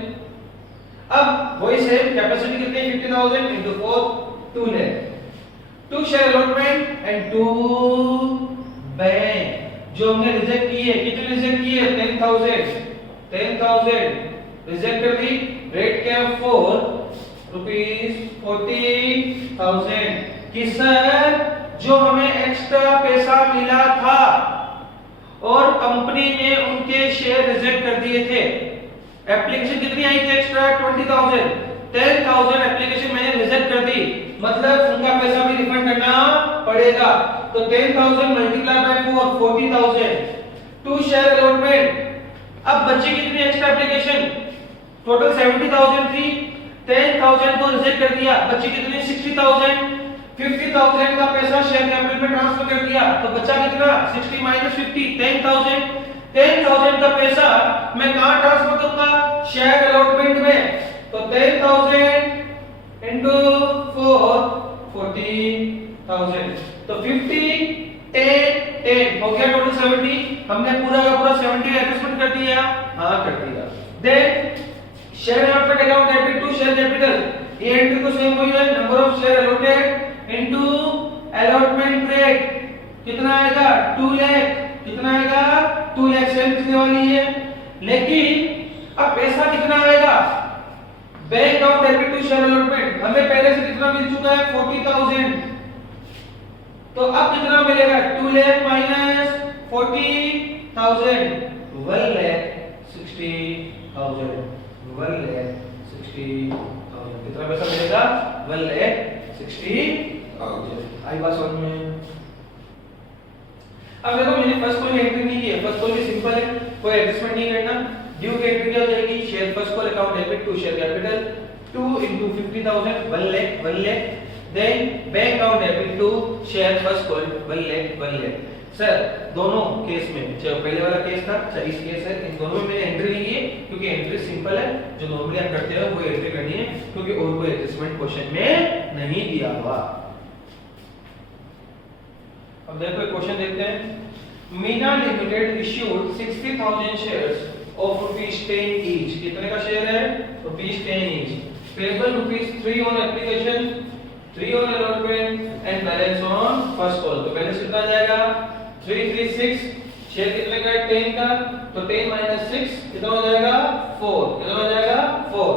अब वही सेम कैपेसिटी कितनी है 50,000 into 4 2 lakh, to share allotment and to bank जो हमने रिजेक्ट की है, कितने रिजेक्ट की है 10,000 रिजेक्ट कर दी। रेट क्या 4 रुपीस 40,000 कि सर जो हमें एक्स्ट्रा पैसा मिला था और कंपनी ने उनके शेयर रिजेक्ट कर दिए थे, एप्लीकेशन कितनी आई थी एक्स्ट्रा 20,000, 10,000 एप्लीकेशन मैंने रिजेक्ट कर दी, मतलब उनका पैसा भी रिफंड करना पड़ेगा। तो 10,000 multiply by 4 40,000 to share allotment. अब बची कितनी एक्स्ट्रा एप्लीकेशन, टोटल 70,000 थी, 10,000 को रिजेक्ट कर दिया, बची कितनी 60,000, 50,000 का पैसा शेयर कैपिटल में ट्रांसफर कर दिया, तो बचा कितना 60 माइनस 50 10,000। 10,000 का पैसा मैं कहां ट्रांसफर करूंगा शेयर अलॉटमेंट में, तो 10,000 into 4 40,000, तो 50 10 10 हो गया टोटल 70। हमने पूरा का पूरा 70 एडजस्टमेंट कर दिया, हां कर दिया। Then share allotment account debit to share capital, ये एंट्री तो सेम वही है, number of share allotted into allotment rate कितना आएगा 2 लाख, कितना आएगा 2 लाख सेम कितने वाली है, लेकिन अब पैसा कितना आएगा bank account debit to share allotment, हमें पहले से कितना मिल चुका है 40,000, तो अब कितना मिलेगा 2 लाख माइनस 40,000 1,60,000, 1,60,000 कितना पैसा मिलेगा 1,60,000। आई बात समझ में। अब देखो मैंने फर्स्ट कॉल एंट्री नहीं की है, फर्स्ट कॉल भी सिंपल है, कोई एडजस्टमेंट नहीं करना। ड्यू की एंट्री क्या हो जाएगी share first call account debit to share capital 2 into 50,000 1 lakh, then bank account debit to share first call 1 lakh। Sir दोनों केस में, चाहे पहले वाला केस था चाहे इस केस है, इन दोनों में मैंने एंट्री नहीं की है क्योंकि एंट्री सिंपल है, जो नॉर्मली आप करते हो वो एंट्री करनी है क्योंकि और कोई एडजस्टमेंट क्वेश्चन में नहीं दिया हुआ। अब देखो एक क्वेश्चन देखते हैं। Meena limited issued 60,000 shares of ₹10 each, कितने का शेयर है ₹10 each, payable ₹3 on application, 3 on allotment and balance on first call. तो बैलेंस कितना जाएगा 336, शेयर कितने का है 10 का, तो 10 माइनस 6 कितना हो जाएगा 4, कितना हो जाएगा 4।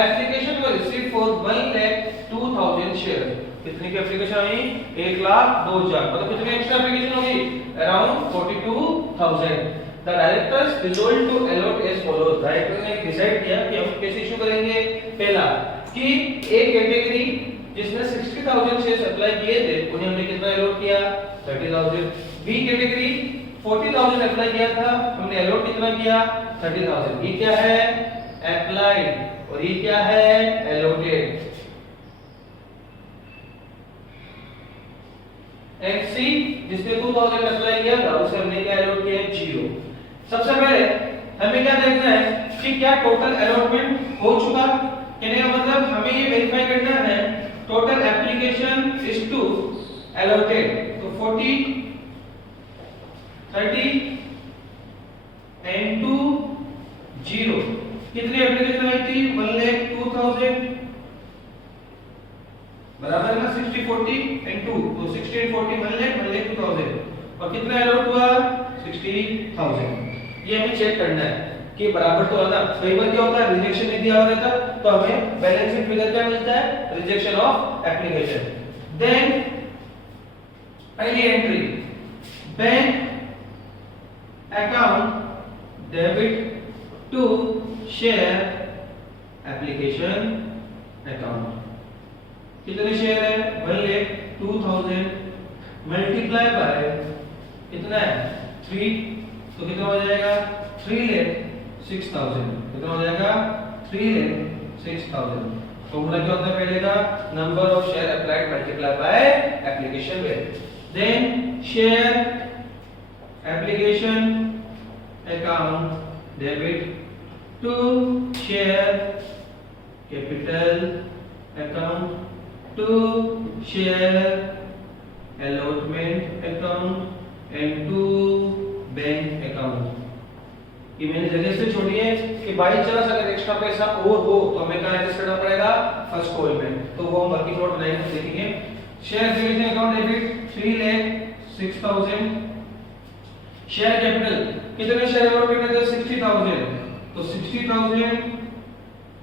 Application were received for 1,02,000 share, कितने की एप्लीकेशन आई 1,02,000, मतलब कितनी एक्स्ट्रा एप्लीकेशन होगी around 42,000। The directors resolve to allot as follows, director ने डिसाइड किया कि हम कैसे इशू करेंगे। पहला कि एक कैटेगरी जिसने 60,000 शेयर्स अप्लाई किए थे उन्हें हमने कितना अलॉट किया 30,000, बी कैटेगरी 40,000 30,000 अप्लाई किया था, हमने अलॉट कितना किया 30,000। ये क्या है अप्लाइड और ये क्या है अलॉटेड। एमसी जिसने 2000 अप्लाई किया था उसे हमने क्या अलॉट किया 0। सबसे पहले हमें क्या देखना है कि क्या टोटल अलॉटमेंट हो चुका, कहने का मतलब हमें ये वेरीफाई करना है total application is to allotted. तो 40 30 एंड 2 0 कितनी एप्लीकेशन आई थी 1,02,000 बराबर है ना 60 40 एंड 2 तो 60 and 40 1,02,000 और कितना अलॉट हुआ 60,000। ये हमें चेक करना है कि बराबर तो है ना। कई बार क्या होता है रिजेक्शन नहीं दिया हुआ रहता तो हमें बैलेंस शीट फिगर क्या मिलता है रिजेक्शन ऑफ एप्लीकेशन। देन पहली entry bank account debit to share application account. कितने शेयर है 1,02,000 मल्टीप्लाई बाय कितना है 3 तो कितना हो जाएगा 3,06,000 कितना हो जाएगा 3,06,000। तो पूरा क्या होता है पहले का number of share applied multiply by application rate. Then share application account debit to share capital account to share allotment account and to bank account. ये मैंने जगह से छोड़ी है कि बाई चांस अगर एक्स्ट्रा पैसा और हो तो हमें कहां एडजस्ट करना पड़ेगा फर्स्ट कॉल में, तो वो हम वर्किंग नोट बनाएंगे देखेंगे। Share application account debit 3,06,000 share capital कितने शेयर अलॉट करने थे 60,000 तो 60,000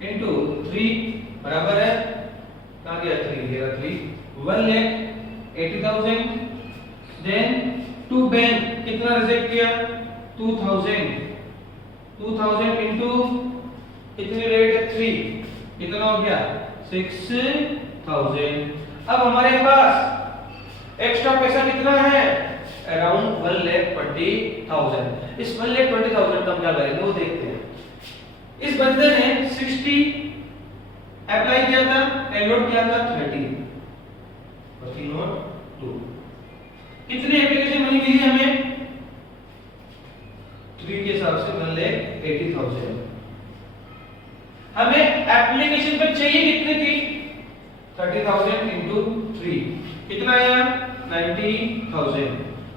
इनटू 3 बराबर है कहां गया 3 ये 3 1,80,000। देन टू बैंक कितना रिजेक्ट किया 2,000 इनटू कितनी रेट है 3 कितना हो गया 6,000। अब हमारे पास एक्स्ट्रा पैसा कितना है अराउंड 1,20,000। इस 1,20,000 का हम क्या करेंगे वो देखते हैं। इस बंदे ने 60 अप्लाई किया था एलोट किया था 30 वर्किंग नोट 2 कितनी एप्लीकेशन मनी मिली हमें 3 के हिसाब से 1,80,000। हमें एप्लीकेशन पे चाहिए कितनी थी 30,000 इनटू 3 कितना आया 90,000।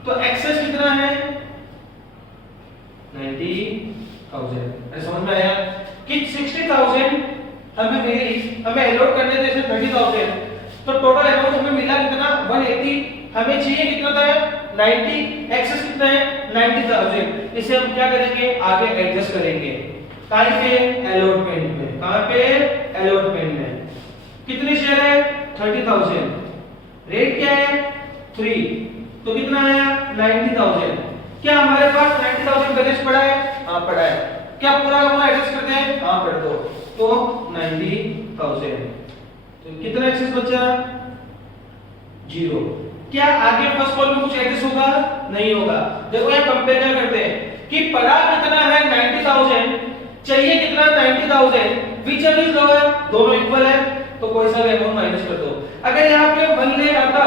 तो एक्सेस कितना है 90,000। ऐसा समझ में आया कि 60,000 हमें अलॉट करने थे जैसे 30,000 तो टोटल अमाउंट हमें मिला कितना 180। हमें चाहिए कितना था 90 एक्सेस कितना है 90,000। इसे हम क्या करेंगे आगे एडजस्ट करेंगे कहां पे अलॉटमेंट में। कहां पे अलॉटमेंट में कितने शेयर है 30,000 रेट क्या है 3 तो कितना आया 90,000। क्या हमारे पास 90,000 बैलेंस पड़ा है हां पड़ा है। क्या पूरा का पूरा एडजस्ट करते हैं हां कर दो तो 90,000। तो कितना एक्सेस बचा 0। क्या आगे फर्स्ट कॉल में कुछ एडजस्ट होगा नहीं होगा। देखो यहां कंपेयर क्या करते हैं कि पड़ा कितना है 90,000 चाहिए कितना 90,000 व्हिच वन इज लोअर दोनों इक्वल है तो कोई सा भी अमाउंट माइनस कर दो। अगर यहां पे 1 लेख आता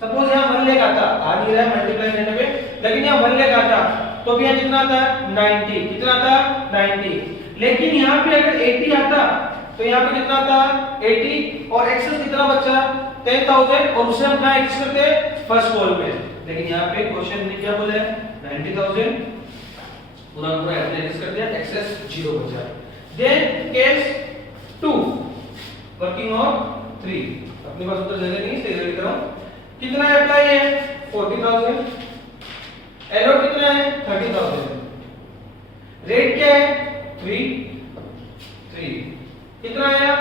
सपोज यहां 1 लेख आता आ नहीं रहा है मल्टीप्लाई करने पे लेकिन यहां 1 लेख आता तो भी यहां कितना आता 90 कितना आता 90। लेकिन यहां पे अगर 80 आता तो यहां पे कितना आता 80 और एक्सेस कितना बचा 10,000 और उसे हम कहां एडजस्ट करते हैं फर्स्ट कॉल में। लेकिन यहां पे क्वेश्चन ने क्या बोला है 90,000 पूरा पूरा एडजस्ट कर दिया एक्सेस 0 बचा। देन केस 2 वर्किंग ऑन 3 अपने पास उधर जगह नहीं सही लिख रहा हूं। कितना अप्लाई है 40,000 एलोट कितना है 30,000 रेट क्या है 3 कितना आया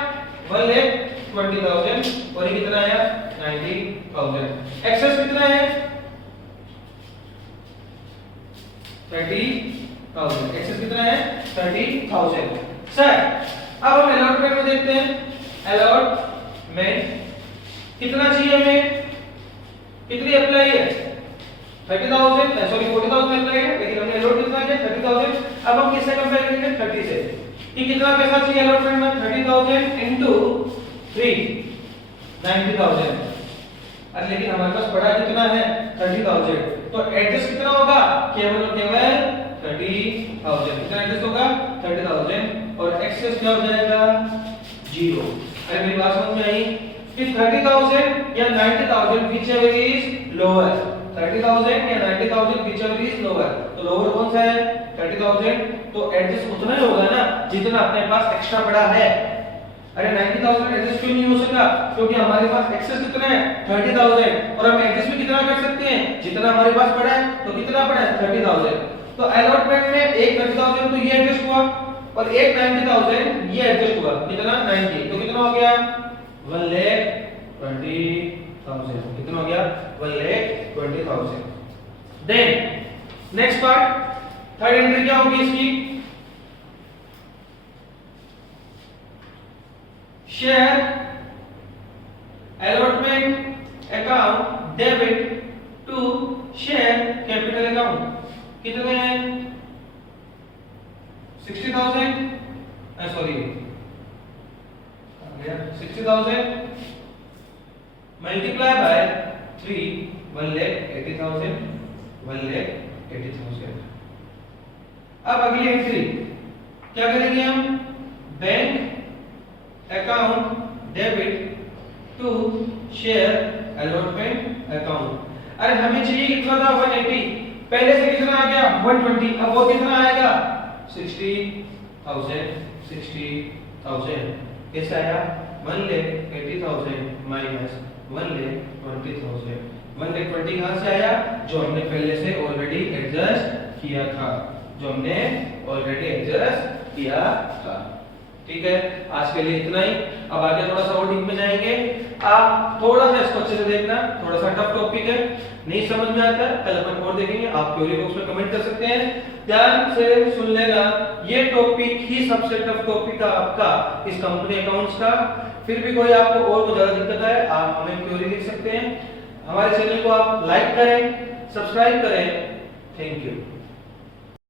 1,20,000 और ये कितना आया 90,000। एक्सेस कितना है 30,000 एक्सेस कितना है 30,000। सर अब हम अलॉटमेंट में देखते हैं। अलॉटमेंट कितना चाहिए हमें कितनी अप्लाई है 30,000 सॉरी 40,000 मिल रहे हैं, लेकिन हमने अलॉट कितना किया 30,000। अब हम किससे कंपेयर करेंगे 30 से कि कितना पैसा चाहिए अलॉटमेंट में 30,000 इनटू 3 90,000। अरे लेकिन हमारे पास पड़ा कितना है 30,000, तो एडजस्ट कितना होगा केवल और केवल 30,000। कितना एडजस्ट होगा 30,000 और एक्सेस क्या हो जाएगा 0। अरे मेरी बात समझ में आई कि 30,000 या 90,000 whichever is lower, 30,000 या 90,000 whichever is lower, तो लोअर कौन सा है 30,000, तो एडजस्ट उतना ही होगा ना जितना अपने पास एक्स्ट्रा पड़ा है। अरे 90,000 एडजस्ट क्यों नहीं हो सकता, क्योंकि हमारे पास एक्सेस कितना है 30,000 और हम एडजस्ट भी कितना कर सकते हैं जितना हमारे पास पड़ा है, तो कितना पड़ा है 30,000। तो अलॉटमेंट में एक 30,000 तो ये एडजस्ट हुआ और एक 90,000 ये एडजस्ट हुआ, कितना 90, तो कितना हो गया 1,20,000। कितना हो गया 1,20,000। Then next part third entry क्या होगी इसकी, share allotment account debit to share capital account. कितने हैं 60,000 सॉरी 60,000 मल्टीप्लाई बाय 3 1,80,000 1,80,000। अब अगली एंट्री क्या करेंगे हम, bank account debit to share allotment account. अरे हमें चाहिए कितना था 180, पहले से कितना आ गया 120, अब वो कितना आएगा 60,000 60,000। कैसे आया 1,80,000 माइनस 1,20,000। 1,20 कहां से आया, जो हमने पहले से ऑलरेडी एडजस्ट किया था, जो हमने ऑलरेडी एडजस्ट किया था। ठीक है, आज के लिए इतना ही। अब आगे थोड़ा सा और डीप में जाएंगे, आप थोड़ा सा इसको अच्छे से देखना, थोड़ा सा टफ टॉपिक है, नहीं समझ में आता कल अपन और देखेंगे, आप क्वेरी बॉक्स में कमेंट कर सकते हैं। ध्यान से सुन लेना, ये टॉपिक ही सबसे टफ टॉपिक है आपका इस कंपनी अकाउंट्स का। फिर भी कोई आपको और कुछ ज्यादा दिक्कत है, आप हमें क्वेरी लिख सकते हैं। हमारे चैनल को आप लाइक करें, सब्सक्राइब करें। Thank you.